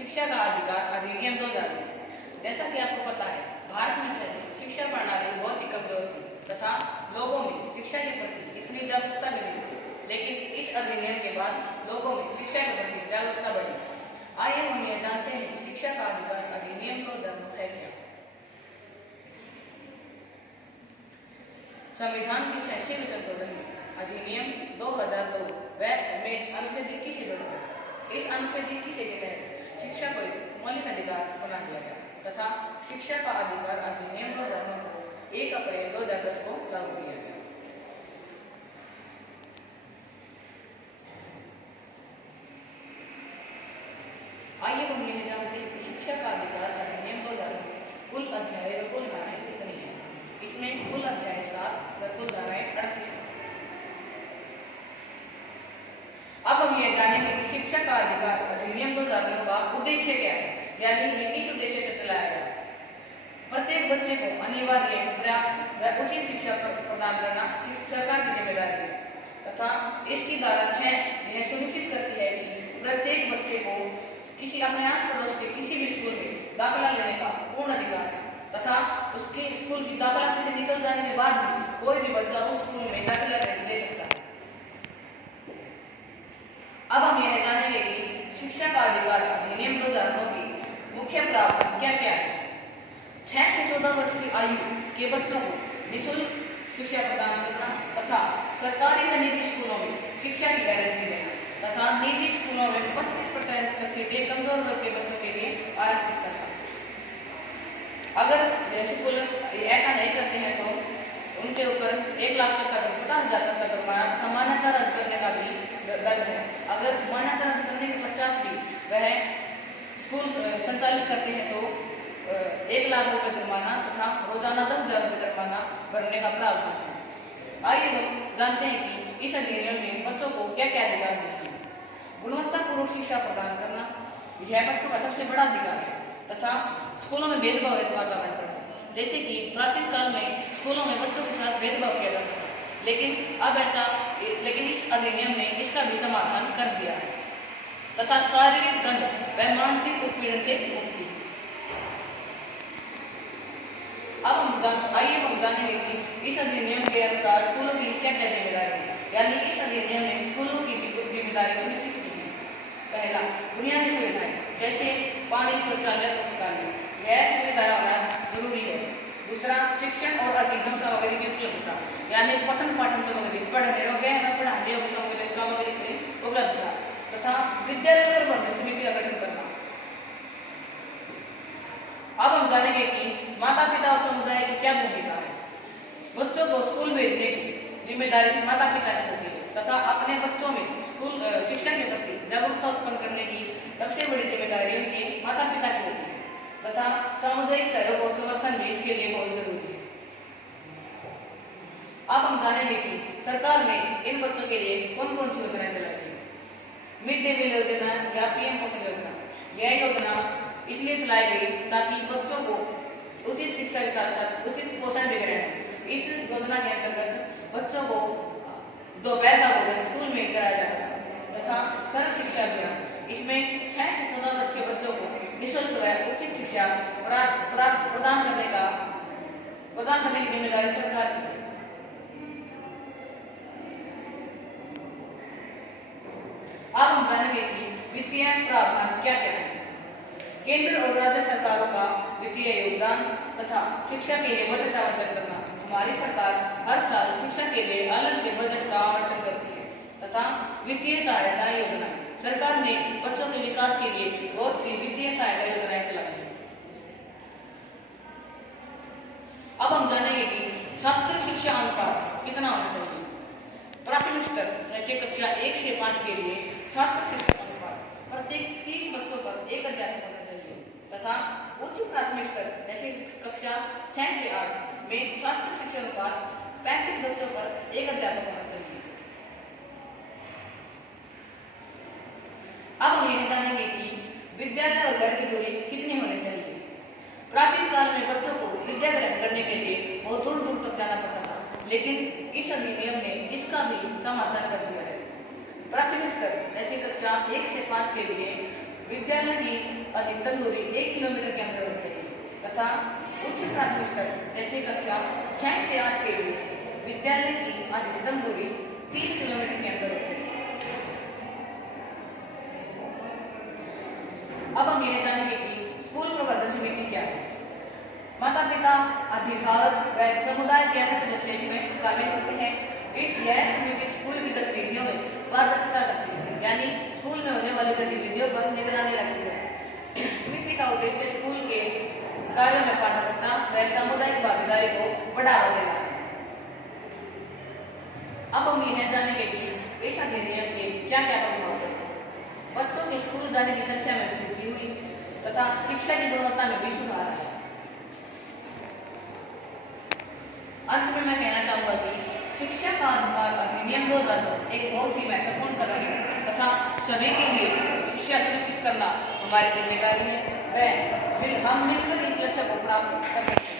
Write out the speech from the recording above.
शिक्षा का अधिकार अधिनियम 2000। जैसा कि आपको पता है, भारत में पहले शिक्षा प्रणाली बहुत ही कमजोर थी तथा लोगों में शिक्षा के प्रति इतनी जागरूकता भी नहीं थी। लेकिन इस अधिनियम के बाद लोगों में शिक्षा के प्रति जागरूकता बढ़ी। आइए हम यह जानते हैं कि शिक्षा का अधिकार अधिनियम 2000 है क्या। संविधान की 86वीं संशोधन अधिनियम 2002 में अनुच्छेद 21 से जोड़ा गया। इस अनुच्छेद 21 के तहत शिक्षा को एक मौलिक अधिकार बना दिया गया तथा शिक्षा का अधिकार अधिनियम 2009 को 1 अप्रैल 2010 को लागू किया गया। आइए हम यह जानते हैं कि शिक्षा का अधिकार अधिनियम 2000 में कुल अध्याय और कुल धाराएं कितनी हैं। इसमें कुल अध्याय 7 व कुल धाराएं 38 हैं। अब हम यह जानेंगे कि शिक्षा का अधिकार अधिनियम 2009 का उद्देश्य क्या है, यानी ये किस उद्देश्य से चलाया गया। प्रत्येक बच्चे को अनिवार्य, पर्याप्त व उचित शिक्षा प्रदान करना सरकार की जिम्मेदारी है तथा इसकी धारा 6 यह सुनिश्चित करती है कि प्रत्येक बच्चे को किसी अपने आस पड़ोस के किसी भी स्कूल में दाखिला लेने का पूर्ण अधिकार है तथा उसके स्कूल की दाखिला तिथि निकल जाने के बाद भी कोई भी बच्चा उस स्कूल में दाखिला ले सकता है। अब हम यह जानेंगे कि शिक्षा का अधिकार अधिनियम 2009 की मुख्य प्रावधान क्या क्या है। 6 से 14 वर्ष की आयु के बच्चों को निःशुल्क शिक्षा प्रदान करना तथा सरकारी व निजी स्कूलों में शिक्षा की गारंटी देना तथा निजी स्कूलों में 25% सीटें कमजोर वर्ग के बच्चों के लिए आरक्षित करना। अगर स्कूल ऐसा नहीं करते हैं तो उनके ऊपर 1 लाख तक का 50,000 तक का जुर्माना तथा मान्यता रद्द करने का भी दंड है। अगर मान्यता रद्द करने के पश्चात भी वह स्कूल संचालित करते हैं तो 1 लाख रुपए जुर्माना तथा रोजाना 10,000 रुपये जुर्माना भरने का प्रावधान है। आइए हम जानते हैं कि इस अधिनियम में बच्चों को क्या क्या अधिकार दिए हैं। गुणवत्तापूर्वक शिक्षा प्रदान करना यह बच्चों का सबसे बड़ा अधिकार है तथा स्कूलों में भेदभाव रहित वातावरण करना। जैसे कि प्राचीन काल में स्कूलों में बच्चों के साथ भेदभाव किया जाता था, लेकिन इस अधिनियम ने इसका भी समाधान कर दिया है तथा शारीरिक दंड व मानसिक उत्पीड़न से मुक्ति। अब आइए हम जानेंगे कि इस अधिनियम के अनुसार स्कूलों की क्या क्या जिम्मेदारी है, यानी इस अधिनियम ने स्कूलों की भी कुछ जिम्मेदारी सुनिश्चित की है। पहला, बुनियादी सुविधाएं जैसे पानी, शौचालय, पुस्तकालय, यह सुविधाएं होना जरूरी है। दूसरा, शिक्षण और अध्ययन सामग्री की उपलब्धता, यानी पठन पाठन सामग्री, पढ़ने योग्य व पढ़ाने योग्य सामग्री की उपलब्धता तथा विद्यालय प्रबंधन समिति का गठन करना। अब हम जानेंगे कि माता पिता और समुदाय की क्या भूमिका है। बच्चों को स्कूल भेजने की जिम्मेदारी माता पिता की होती है तथा अपने बच्चों में स्कूल शिक्षा के प्रति जागरूकता उत्पन्न करने की सबसे बड़ी जिम्मेदारी उनके माता पिता की होती है तथा सामुदायिक सहयोग और समर्थन भी इसके लिए बहुत जरूरी है। अब हम जानेंगे कि सरकार ने इन बच्चों के लिए कौन कौन सी योजनाएं चलाई है। मिड डे मील योजना या पीएम पोषण योजना, यह योजना इसलिए चलाई गई ताकि बच्चों को उचित शिक्षा के साथ साथ उचित पोषण भी ग्रहण। इस योजना के अंतर्गत बच्चों को दोपहर का भोजन स्कूल में कराया जाता था तथा सर्व शिक्षा अभियान, इसमें 6 से 14 वर्ष के बच्चों को निःशुल्क व उचित शिक्षा प्रदान करने की जिम्मेदारी सरकार की है। अब हम जानेंगे कि वित्तीय प्रावधान क्या क्या है। केंद्र और राज्य सरकारों का वित्तीय योगदान तथा शिक्षा के लिए बजट आवंटन करना। हमारी सरकार हर साल शिक्षा के लिए अलग से बजट का आवंटन करती है तथा वित्तीय सहायता योजनाएं, सरकार ने बच्चों के विकास के लिए बहुत सी वित्तीय सहायता योजनाएं चलाई हैं। अब हम जानेंगे कि छात्र शिक्षा अनुपात कितना होना चाहिए। प्राथमिक स्तर जैसे कक्षा 1 से 5 के लिए छात्र शिक्षा अनुपात प्रत्येक 30 बच्चों पर 1 अध्यापक होना चाहिए तथा उच्च प्राथमिक स्तर जैसे कक्षा 6 से 8 में छात्र शिक्षा अनुपात 35 बच्चों पर 1 अध्यापक होना चाहिए। अब हम यह जानेंगे कि विद्यालय और घर की दूरी कितनी होनी चाहिए। प्राचीन काल में बच्चों को विद्या ग्रहण करने के लिए बहुत दूर दूर तक जाना पड़ता था, लेकिन इस अधिनियम ने इसका भी समाधान कर दिया है। प्राथमिक स्तर जैसे कक्षा 1 से 5 के लिए विद्यालय की अधिकतम दूरी 1 किलोमीटर के अंदर होनी चाहिए तथा उच्च प्राथमिक स्तर जैसे कक्षा 6 से 8 के लिए विद्यालय की अधिकतम दूरी 3 किलोमीटर के अंदर होनी चाहिए। अब हम यह जानेंगे कि स्कूल प्रबंधन समिति क्या है। माता पिता, अभिभावक व समुदाय के अन्य सदस्य इसमें शामिल होते हैं। यह समिति स्कूल की गतिविधियों में पारदर्शिता करती है, यानी स्कूल में होने वाली गतिविधियों पर निगरानी रखती है। समिति का उद्देश्य स्कूल के कार्यों में पारदर्शिता व सामुदायिक भागीदारी को बढ़ावा देना है। अब हम यह जानेंगे कि पेशा अधिनियम के क्या क्या प्रभाव पड़े। बच्चों के स्कूल जाने की संख्या में वृद्धि हुई तथा शिक्षा की गुणवत्ता में भी सुधार आया। अंत में मैं कहना चाहूंगा कि शिक्षा का अधिकार अधिनियम 2002 एक बहुत ही महत्वपूर्ण कदम है तथा सभी के लिए शिक्षा सुनिश्चित करना हमारी जिम्मेदारी है। वह हम मिलकर इस लक्ष्य को प्राप्त कर सकते हैं।